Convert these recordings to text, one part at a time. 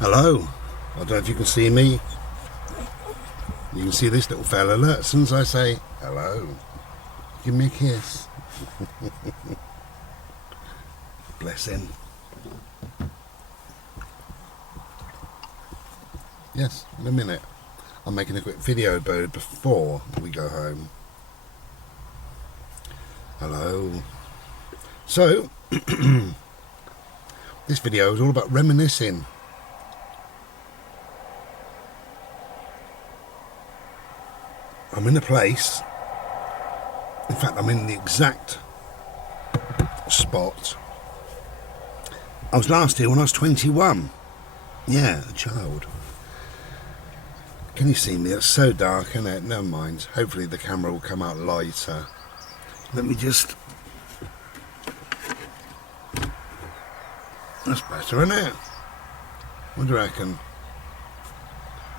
Hello, I don't know if you can see me. You can see this little fella. Look, as soon as I say hello, give me a kiss. Bless him. Yes, in a minute. I'm making a quick video bird before we go home. Hello. So, this video is all about reminiscing. I'm in a place, in fact I'm in the exact spot I was last here when I was 21. Yeah, a child. Can you see me? It's so dark, isn't it? Never mind. Hopefully the camera will come out lighter. Let me just... That's better, isn't it? What do you reckon?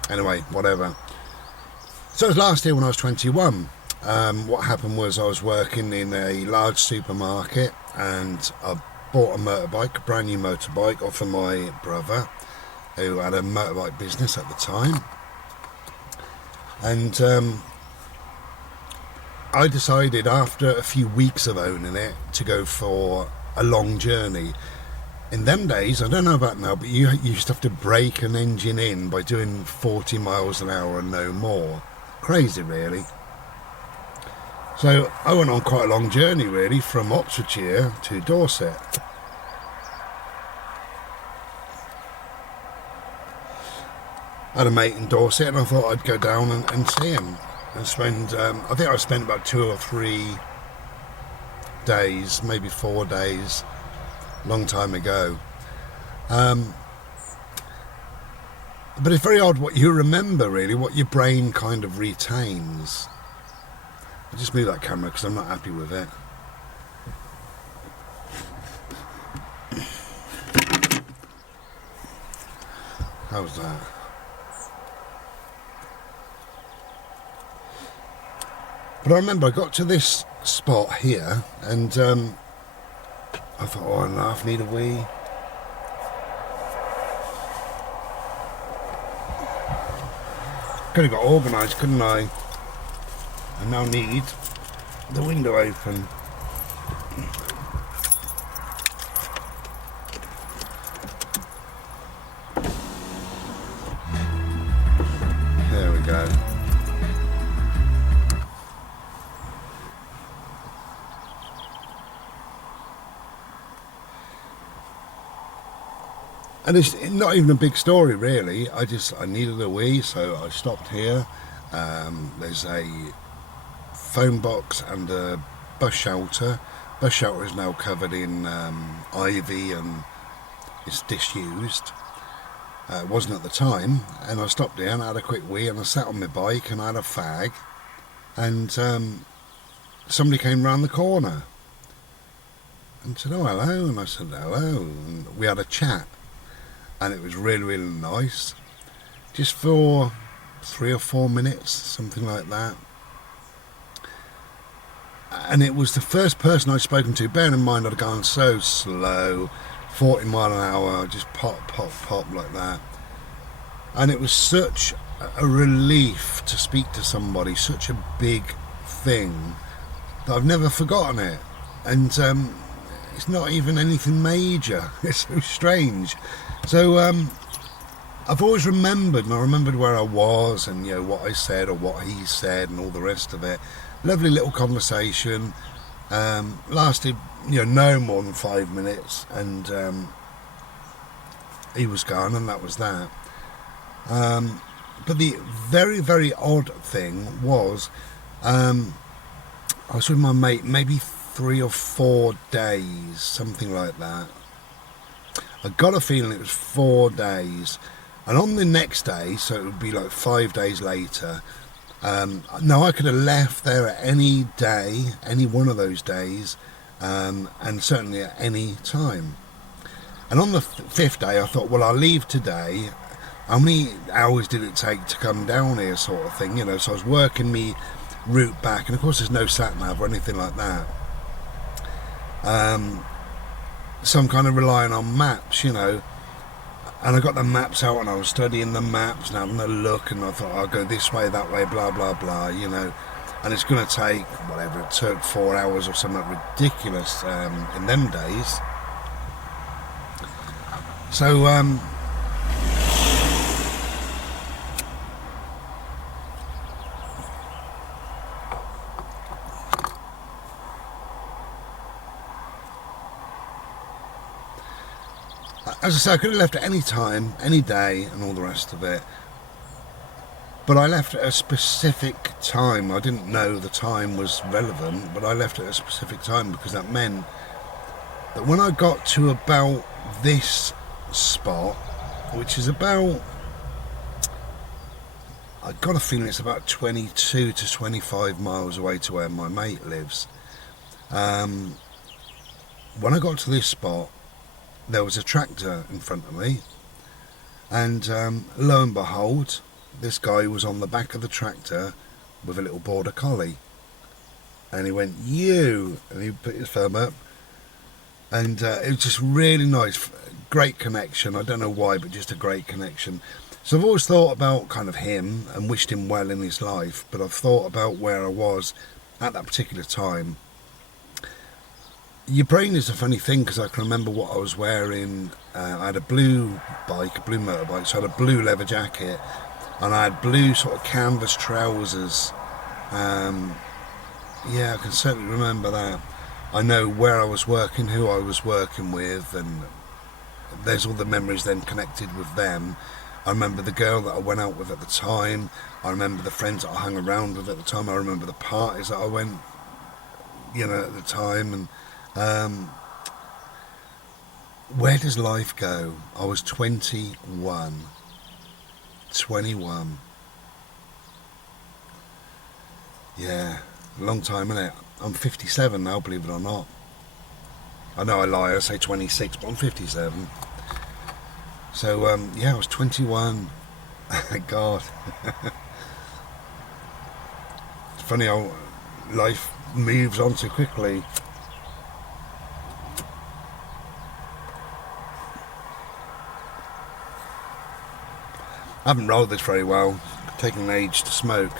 Anyway, whatever. So I was last here when I was 21. What happened was I was working in a large supermarket and I bought a motorbike, a brand new motorbike off of my brother who had a motorbike business at the time. And I decided after a few weeks of owning it to go for a long journey. In them days, I don't know about now, but you used to have to brake an engine in by doing 40 miles an hour and no more. Crazy, really. So I went on quite a long journey, really, from Oxfordshire to Dorset. I had a mate in Dorset and I thought I'd go down and see him and spend, I think I spent about 2 or 3 days, maybe 4 days, long time ago. But it's very odd what you remember, really, what your brain kind of retains. I'll just move that camera because I'm not happy with it. How's that? But I remember I got to this spot here and I thought, oh, enough, need a wee. Could have got organised, couldn't I? I now need the window open. There we go. And it's not even a big story, really. I needed a wee, so I stopped here. There's a phone box and a bus shelter. Bus shelter is now covered in ivy and it's disused. It wasn't at the time. And I stopped here and I had a quick wee and I sat on my bike and I had a fag. And somebody came round the corner and said, oh, hello. And I said, hello. And we had a chat. And it was really, really nice. Just for 3 or 4 minutes, something like that. And it was the first person I'd spoken to, bearing in mind I'd gone so slow, 40 mile an hour, just pop, pop, pop like that. And it was such a relief to speak to somebody, such a big thing, that I've never forgotten it. And it's not even anything major. It's so strange. So I've always remembered, and I remembered where I was and, you know, what I said or what he said and all the rest of it. Lovely little conversation. Lasted, you know, no more than 5 minutes, and he was gone, and that was that. But the very, very odd thing was, I was with my mate maybe 3 or 4 days, something like that. I got a feeling it was 4 days, and on the next day, so it would be like 5 days later, no, I could have left there at any day, any one of those days, and certainly at any time. And on the 5th day I thought, well, I'll leave today. How many hours did it take to come down here, sort of thing, you know? So I was working me route back, and of course there's no sat nav or anything like that. So I'm kind of relying on maps, you know. And I got the maps out and I was studying the maps and having a look, and I thought I'll go this way, that way, blah blah blah, you know. And it's going to take whatever it took, 4 hours or something ridiculous in them days. So as I say, I could have left at any time, any day, and all the rest of it. But I left at a specific time. I didn't know the time was relevant, but I left at a specific time because that meant that when I got to about this spot, which is about, I got a feeling it's about 22 to 25 miles away to where my mate lives. When I got to this spot, there was a tractor in front of me, and lo and behold, this guy was on the back of the tractor with a little border collie, and he went, "You," and he put his thumb up, and it was just really nice, great connection. I don't know why, but just a great connection. So I've always thought about kind of him and wished him well in his life, but I've thought about where I was at that particular time. Your brain is a funny thing, because I can remember what I was wearing. I had a blue bike, a blue motorbike, so I had a blue leather jacket, and I had blue sort of canvas trousers. Yeah, I can certainly remember that. I know where I was working, who I was working with, and there's all the memories then connected with them. I remember the girl that I went out with at the time. I remember the friends that I hung around with at the time. I remember the parties that I went, you know, at the time. And where does life go? I was 21. 21. Yeah, a long time, innit? I'm 57 now, believe it or not. I know I lie, I say 26, but I'm 57. So, yeah, I was 21. God. It's funny how life moves on too quickly. I haven't rolled this very well. It's taken an age to smoke.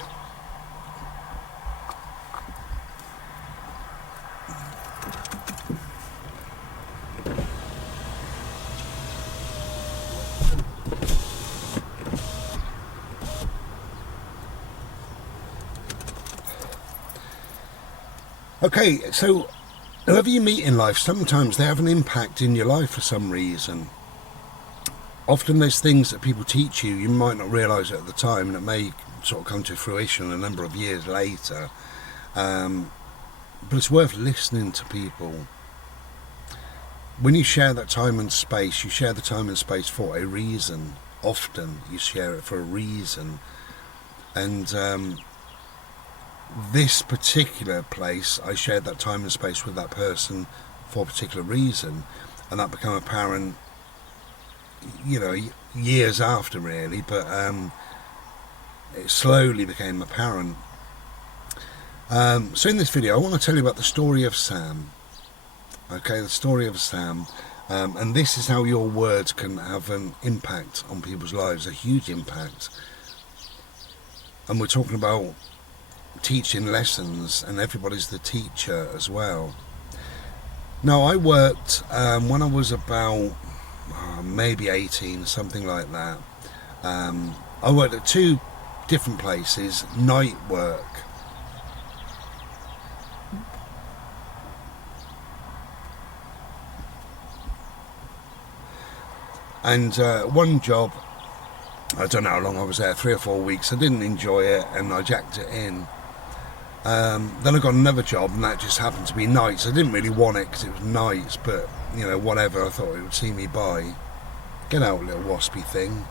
Okay, so whoever you meet in life, sometimes they have an impact in your life for some reason. Often there's things that people teach you, you might not realise it at the time, and it may sort of come to fruition a number of years later. But it's worth listening to people. When you share that time and space, you share the time and space for a reason. Often you share it for a reason. And this particular place, I shared that time and space with that person for a particular reason, and that became apparent, you know, years after, really, but it slowly became apparent. So in this video I want to tell you about the story of Sam. Okay, the story of Sam, and this is how your words can have an impact on people's lives, a huge impact. And we're talking about teaching lessons, and everybody's the teacher as well. Now, I worked when I was about maybe 18, something like that. I worked at 2 different places, night work. And one job, I don't know how long I was there, 3 or 4 weeks. I didn't enjoy it, and I jacked it in. Then I got another job, and that just happened to be nights. I didn't really want it because it was nights, but, you know, whatever, I thought it would see me by. Get out, little waspy thing.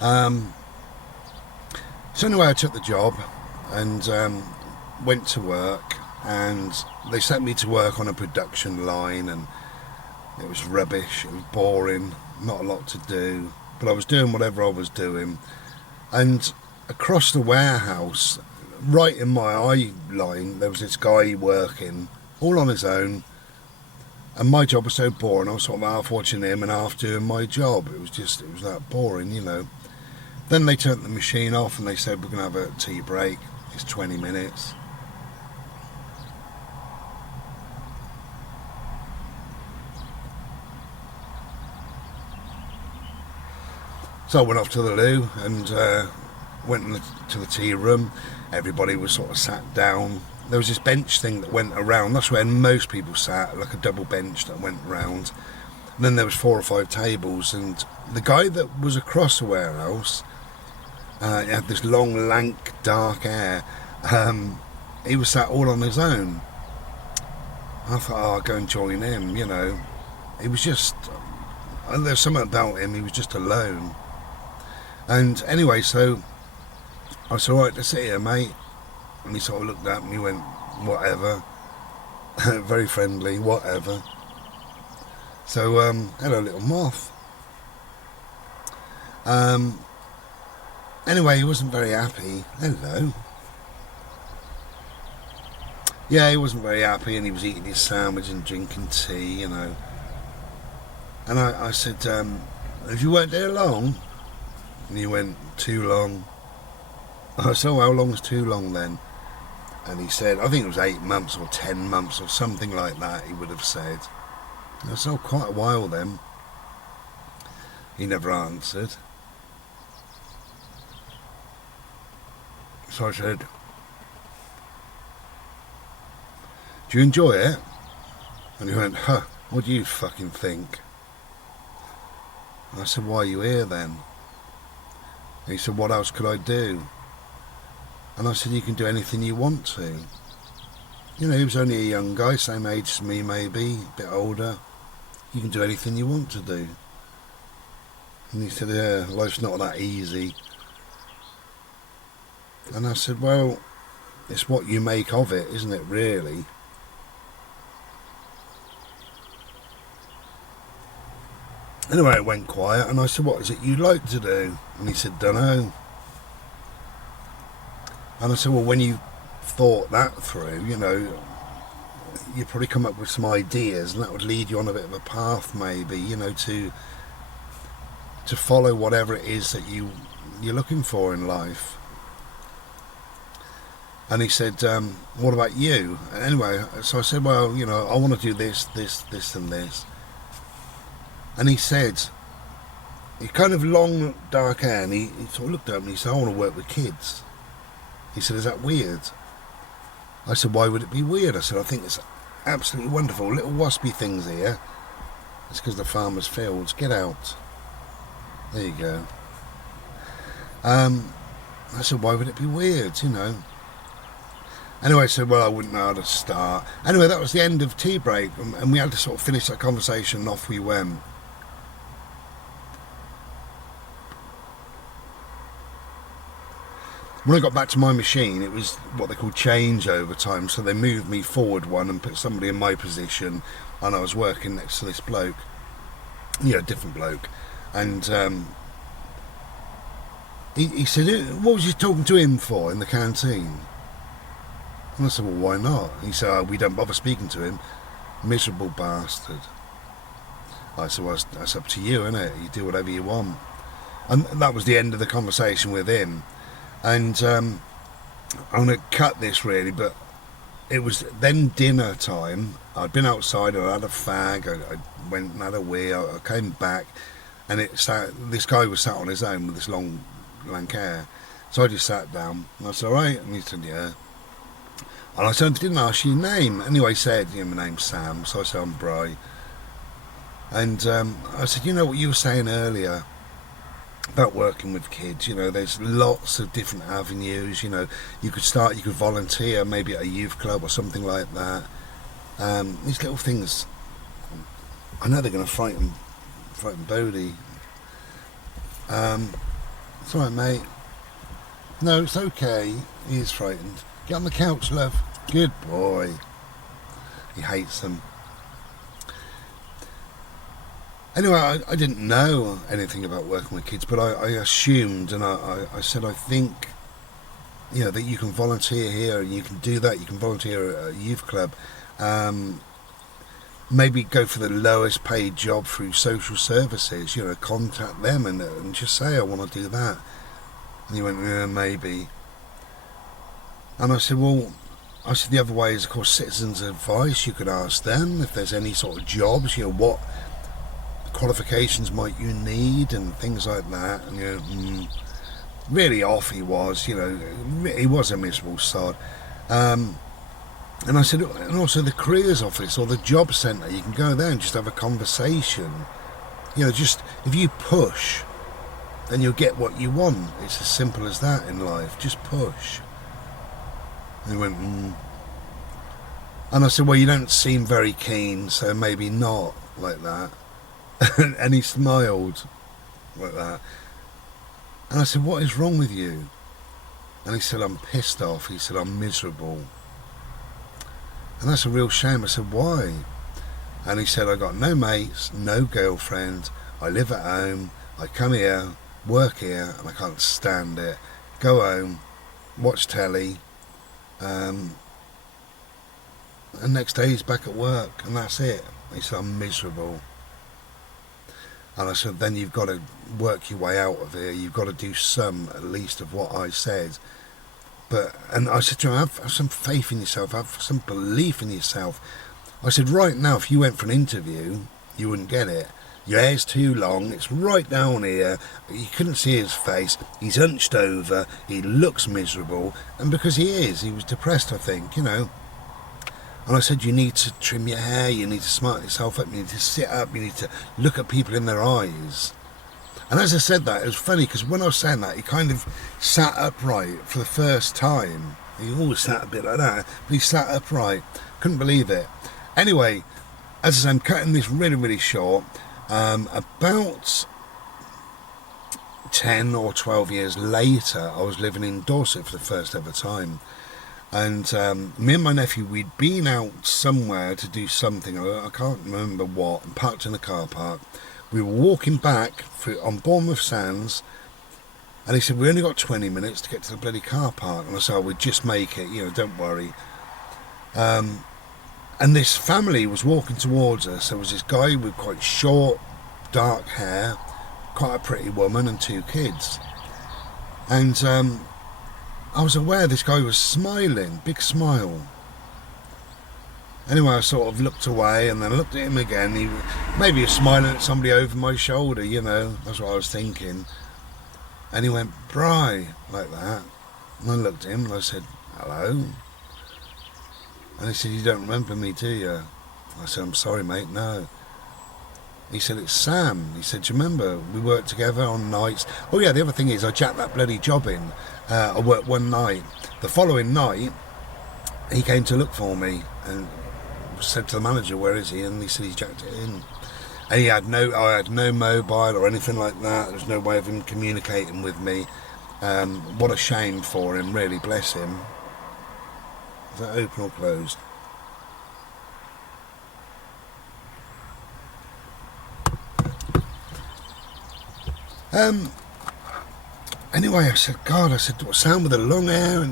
So anyway, I took the job and went to work, and they sent me to work on a production line, and it was rubbish, it was boring, not a lot to do, but I was doing whatever I was doing. And across the warehouse, right in my eye line, there was this guy working all on his own, And my job was so boring. I was sort of half watching him and half doing my job. It was that boring, you know. Then they turned the machine off and they said, we're going to have a tea break. It's 20 minutes. So I went off to the loo and went to the tea room. Everybody was sort of sat down. There was this bench thing that went around. That's where most people sat, like a double bench that went round. And then there was 4 or 5 tables, and the guy that was across the warehouse, he had this long, lank, dark hair. He was sat all on his own. I thought, I'll go and join him, you know. He was just, there's something about him, he was just alone. And anyway, so I said, all right, let's sit here, mate. And he sort of looked at me, he went, whatever. Very friendly, whatever. So, hello, little moth. Anyway, he wasn't very happy. Hello. Yeah, he wasn't very happy, and he was eating his sandwich and drinking tea, you know. And I said, have you worked there long? And he went, too long. I said, oh, how long's too long then? And he said, I think it was 8 months or 10 months or something like that, he would have said. I said, oh, quite a while then. He never answered. So I said, do you enjoy it? And he went, huh, what do you fucking think? And I said, why are you here then? And he said, what else could I do? And I said, you can do anything you want to. You know, he was only a young guy, same age as me maybe, a bit older. You can do anything you want to do. And he said, yeah, life's not that easy. And I said, well, it's what you make of it, isn't it, really? Anyway, it went quiet, and I said, what is it you'd like to do? And he said, dunno. And I said, well, when you thought that through, you know, you'd probably come up with some ideas, and that would lead you on a bit of a path, maybe, you know, to follow whatever it is that you're looking for in life. And he said, what about you? Anyway, so I said, well, you know, I want to do this, and this. And he said, he kind of long, dark hair, and he sort of looked at me and he said, I want to work with kids. He said, is that weird? I said, why would it be weird? I said, I think it's absolutely wonderful. Little waspy things here. It's because the farmer's fields. Get out. There you go. I said, why would it be weird, you know? Anyway, I said, well, I wouldn't know how to start. Anyway, that was the end of tea break, and we had to sort of finish that conversation, and off we went. When I got back to my machine, it was what they call changeover time, so they moved me forward one and put somebody in my position, and I was working next to this bloke, you know, different bloke, and he said, what was you talking to him for in the canteen? And I said, well, why not? He said, oh, we don't bother speaking to him. Miserable bastard. I said, well, that's up to you, isn't it? You do whatever you want. And that was the end of the conversation with him. And I'm going to cut this really, but it was then dinner time. I'd been outside, I had a fag, I went and had a wee, I came back, and this guy was sat on his own with this long, lank hair. So I just sat down, and I said, all right? And he said, yeah. And I said, I didn't ask you your name. Anyway, he said, you know, my name's Sam. So I said, I'm Bry. And I said, you know what you were saying earlier about working with kids, you know, there's lots of different avenues, you know, you could volunteer maybe at a youth club or something like that. These little things, I know they're going to frighten Bodie. It's all right, mate. No, it's okay. He is frightened. Get on the couch, love. Good boy. He hates them. Anyway, I didn't know anything about working with kids, but I assumed, and I said, I think, you know, that you can volunteer here, and you can do that. You can volunteer at a youth club. maybe go for the lowest paid job through social services, contact them and just say, I want to do that. And he went, yeah, maybe. And I said, the other way is, of course, citizens' advice. You could ask them if there's any sort of jobs, what qualifications might you need and things like that. And, really off he was, he was a miserable sod. And I said, and also the careers office or the job centre, you can go there and just have a conversation. Just if you push, then you'll get what you want. It's as simple as that in life. Just push. And he went, And I said, well, you don't seem very keen, so maybe not like that. And he smiled like that. And I said, what is wrong with you? And he said, I'm pissed off. He said, I'm miserable. And that's a real shame. I said, why? And he said, I got no mates, no girlfriend. I live at home. I come here, work here, and I can't stand it. Go home, watch telly, and next day he's back at work, and that's it. He said, I'm miserable. And I said, then you've got to work your way out of here. You've got to do some, at least, of what I said. And I said to him, have some faith in yourself, have some belief in yourself. I said, right now, if you went for an interview, you wouldn't get it. Your hair's too long, it's right down here, you couldn't see his face, he's hunched over, he looks miserable, and because he was depressed, I think, And I said, you need to trim your hair, you need to smart yourself up, you need to sit up, you need to look at people in their eyes. And as I said that, it was funny, because when I was saying that, he kind of sat upright for the first time. He always sat a bit like that, but he sat upright. Couldn't believe it. Anyway, as I said, I'm cutting this really, really short. About 10 or 12 years later, I was living in Dorset for the first ever time. And me and my nephew, we'd been out somewhere to do something, I can't remember what, and parked in the car park. We were walking back on Bournemouth Sands, and he said, we only got 20 minutes to get to the bloody car park. And I said, we'd just make it, don't worry. And this family was walking towards us. There was this guy with quite short, dark hair, quite a pretty woman, and 2 kids. And I was aware this guy was smiling, big smile. Anyway, I sort of looked away and then looked at him again. Maybe he was smiling at somebody over my shoulder, that's what I was thinking. And he went, Bri, like that. And I looked at him and I said, hello. And he said, you don't remember me, do you? I said, I'm sorry, mate, no. He said, it's Sam. He said, do you remember? We worked together on nights. Oh, yeah, the other thing is I jacked that bloody job in. I worked one night. The following night, he came to look for me and said to the manager, where is he? And he said, he's jacked it in. And I had no mobile or anything like that. There was no way of him communicating with me. What a shame for him, really, bless him. Is that open or closed? Anyway, I said, God, what, Sam with the long hair?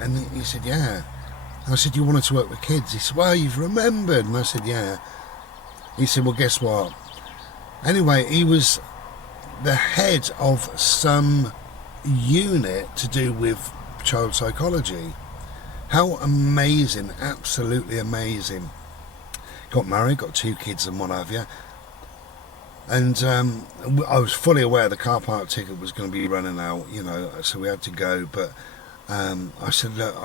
And he said, yeah. And I said, you wanted to work with kids? He said, well, you've remembered. And I said, yeah. He said, well, guess what? Anyway, he was the head of some unit to do with child psychology. How amazing, absolutely amazing. Got married, got 2 kids and what have you. And I was fully aware the car park ticket was going to be running out, so we had to go. But I said, look,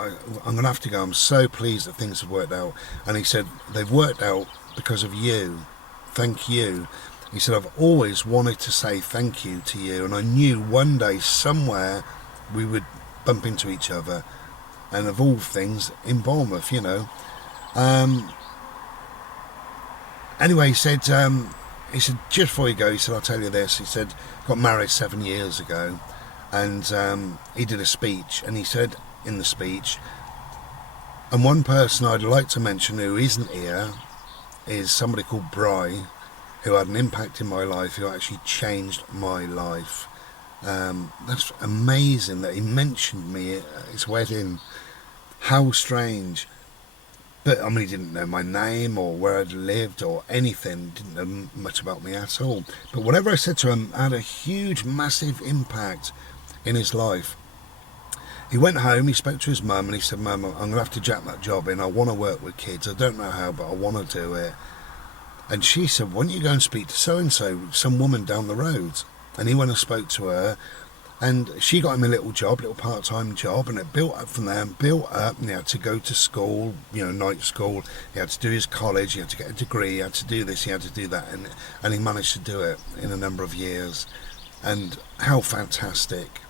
I'm going to have to go. I'm so pleased that things have worked out. And he said, they've worked out because of you. Thank you. He said, I've always wanted to say thank you to you. And I knew one day, somewhere, we would bump into each other. And of all things, in Bournemouth, Anyway, he said, just before you go, he said, I'll tell you this. He said, got married 7 years ago. And he did a speech. And he said in the speech, and one person I'd like to mention who isn't here is somebody called Bri, who had an impact in my life, who actually changed my life. That's amazing that he mentioned me at his wedding. How strange. But I mean, he didn't know my name or where I'd lived or anything, didn't know much about me at all. But whatever I said to him had a huge, massive impact in his life. He went home, he spoke to his mum, and he said, "Mum, I'm going to have to jack that job in. I want to work with kids. I don't know how, but I want to do it." And she said, "Why don't you go and speak to so-and-so, some woman down the road?" And he went and spoke to her, and she got him a little job, little part-time job, and it built up from there and built up. And he had to go to school, night school. He had to do his college. He had to get a degree. He had to do this. He had to do that, and he managed to do it in a number of years. And how fantastic!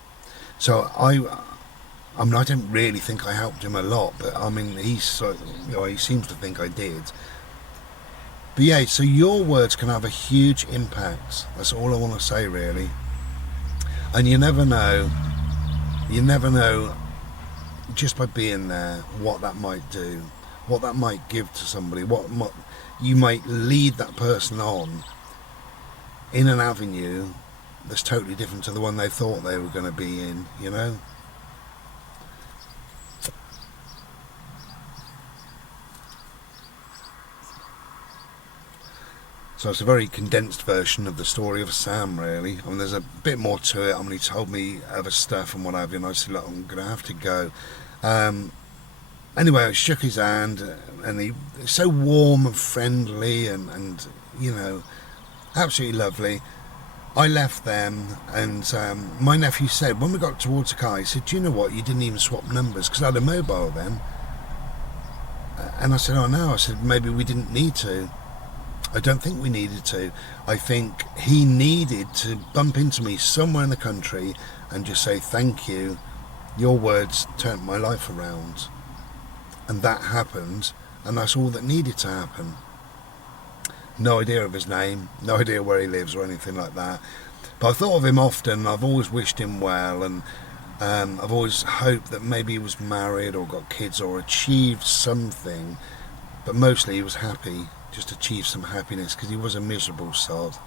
So I mean, I don't really think I helped him a lot, but I mean, he seems to think I did. But yeah, so your words can have a huge impact. That's all I want to say, really. And you never know just by being there what that might do, what that might give to somebody, you might lead that person on in an avenue that's totally different to the one they thought they were going to be in, So it's a very condensed version of the story of Sam, really. I mean, there's a bit more to it. I mean, he told me other stuff and what have you, and I said, "Look, I'm going to have to go." Anyway, I shook his hand, and he was so warm and friendly and absolutely lovely. I left them, and my nephew said, when we got towards the car, he said, "Do you know what? You didn't even swap numbers," because I had a mobile then. And I said, "Oh no," I said, "maybe we didn't need to." I don't think we needed to. I think he needed to bump into me somewhere in the country and just say, "Thank you. Your words turned my life around." And that happened, and that's all that needed to happen. No idea of his name, no idea where he lives or anything like that. But I've thought of him often. I've always wished him well, and I've always hoped that maybe he was married or got kids or achieved something. But mostly he was happy. Just achieve some happiness, because he was a miserable sod.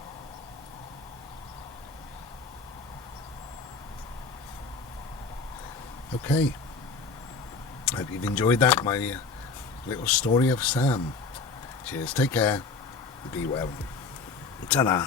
Okay, hope you've enjoyed that, my little story of Sam. Cheers, take care, be well. Ta-da.